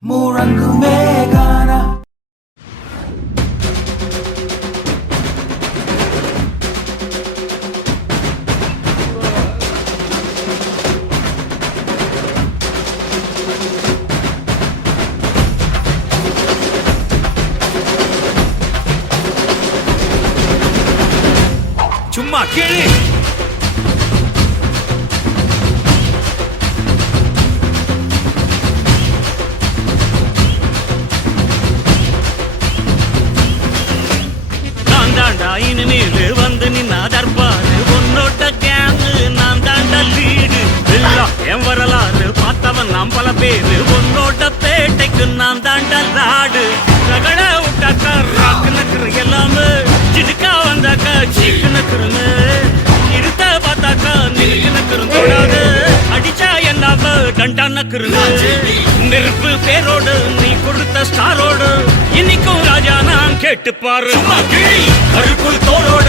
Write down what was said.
모란 금에 가나 좀 맡기니 தாண்டா இனிமேல் வந்து நின்னா தர்பாரு. உன்னோட கேங்கு நான் தாண்ட லீடு எல்லாம் என் வரலாறு பார்த்தவன் நாம் பல பேரு. உன்னோட பேட்டைக்கு நான் தாண்ட லாடு ரகட விட்டாக்கா ராக்கு நக்கிற எல்லாமே. சிடுக்கா வந்தாக்கா சீக்கு நக்குறுங்க இருத்த பார்த்தாக்கா நிலுக்கு நக்குறும் தொடாது. அடிச்சா என்னாம டண்டா நக்குறுங்க நெருப்பு பேரோடு நீ கொடுத்த ஸ்டாரோடு. கேட்டு பாரு அருக்குள் தோளோட